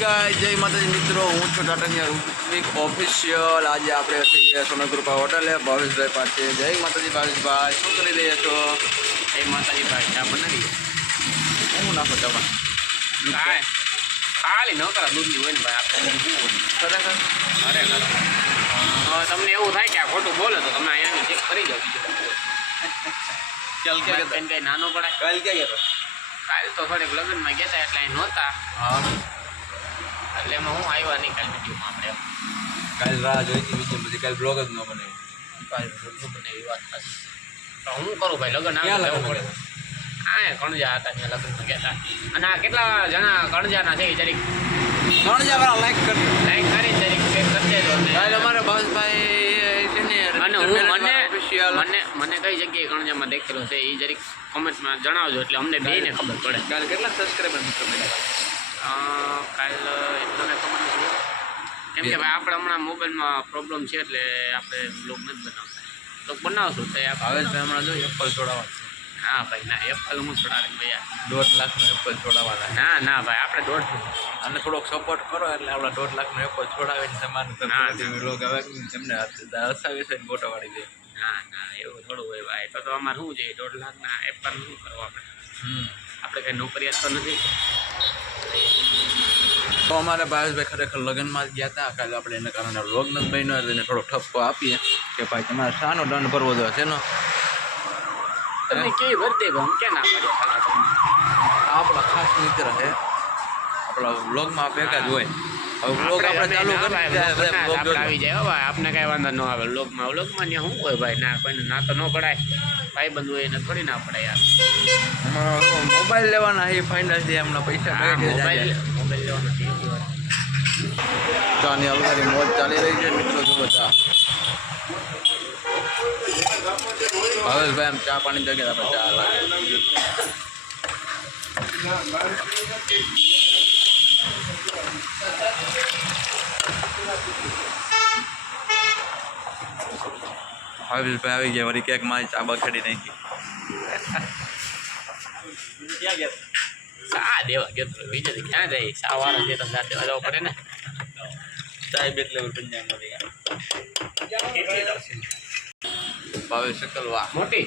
ગાય જય માતાજી મિત્રો હું છું ટાટાનિયા રૂપિક ઓફિશિયલ આજે આપણે છીએ સોનકૃપા હોટલે ભાવેશભાઈ પાસે. જય માતાજી ભાવેશભાઈ શું કરી રહ્યા છો? જય માતાજી ભાઈ ચા બનાવી? હું નાખો ચામાં કાંઈ. ખાલી ન કરા દૂધની હોય ને ભાઈ આપણે? ખરેખર? અરે ખરા તમને એવું થાય કે આ ખોટું બોલે તો તમે અહીંયા ચેક કરી જાઓ ચાલ કંઈ ક્યાં નાનો પડાય? કાલ ક્યાં ગયા કાલ તો થોડીક લગ્નમાં ગયા હતા એટલે અહીં નહોતા. હા. એમાં હું આવ્યા નહીં કાલ વિડીયોમાં આપણે. કાલ રાહ જોઈતી વીડિયો બધી કાલ બ્લોગ જ ન બને કાલ બને એવી વાત ખાસ તો હું કરું ભાઈ લગ્ન આવે લગ્ન જવું પડે. હા કણજા હતા ત્યાં લગ્નમાં ગયા હતા. અને આ કેટલા જણા કણજાના છે એ જરીક? કણજા વાળા લાઈક કરજો. લાઈક કરી જરીક ચેક કરી દેજો કાલ અમારે ભાવેશભાઈ છે ને અને હું મને મને મને કઈ જગ્યાએ કણજામાં દેખેલો છે એ જરીક કોમેન્ટમાં જણાવજો એટલે અમને બેને ખબર પડે. કાલ કેટલા સબસ્ક્રાઈબર મિત્રો મળ્યા? કાલ એટલો ને ખબર નથી કેમ કે ભાઈ આપણે હમણાં મોબાઈલમાં પ્રોબ્લેમ છે એટલે આપણે બ્લોગ નથી બનાવતા. બ્લોગ બનાવશું તો આપણે હમણાં જો એપલ છોડાવવા હા ભાઈ ના એપલ હું છોડાવે ભાઈ દોઢ લાખનો એપલ છોડાવવાના ના ના ભાઈ આપણે દોઢ અને થોડોક સપોર્ટ કરો એટલે આપણા દોઢ લાખનો એપલ છોડાવીને તમારું તમે આવે તમને હસાવી છે ફોટો વાળી દે. ના ના એવું થોડું હોય ભાઈ. તો તો અમારે શું છે? દોઢ લાખના એપલ શું કરવું આપણે આપણે કંઈ નોકરિયાત તો નથી. તો અમારે ભાવેશભાઈ ખરેખર લગ્નમાં જ ગયા હતા. કાલે આપણે એના કારણે લોગ નથી બન્યો એટલે એને થોડો ઠપકો આપીએ કે ભાઈ તમારે શાનો દંડ ભરવો જોઈએ છે એનો તમે કે વર્તે ભાઈ ક્યાં ના પાડ્યા આ આપણા ખાસ મિત્ર છે. આપણા વ્લોગમાં ભેગા જ હોય. હવે વ્લોગ આપણે ચાલુ કરી આવી જાય ભાઈ આપણે કાંઈ વાંધો ન આવે લોકમાં લોકમાં ત્યાં શું હોય ભાઈ? ના કોઈને ના તો ન પડાય. ભાઈ બંધ હોય એને થોડી ના પડે યાર. મોબાઈલ લેવાના એ ફાઇનલ છે એમના પૈસા મોબાઈલ જાય. મોબાઈલ લેવાનો છે એવી વાત. ચાની અલગારી મોજ ચાલી રહી છે મિત્રો જુઓ ચા ભાવેશભાઈ આમ ચા પાણી જગ્યાએ આપણે ચા લાગે ભાવેશભાઈ આવી ગયા વળી ક્યાંક મારી ચા બખેડી નાખી સા દેવા ગયો તો બીજે ક્યાં જાય? સા વાળા જે તો સા દેવા જવું પડે ને. સાહેબ એટલે પંજાબમાં ભાવે શકલવા. મોટી?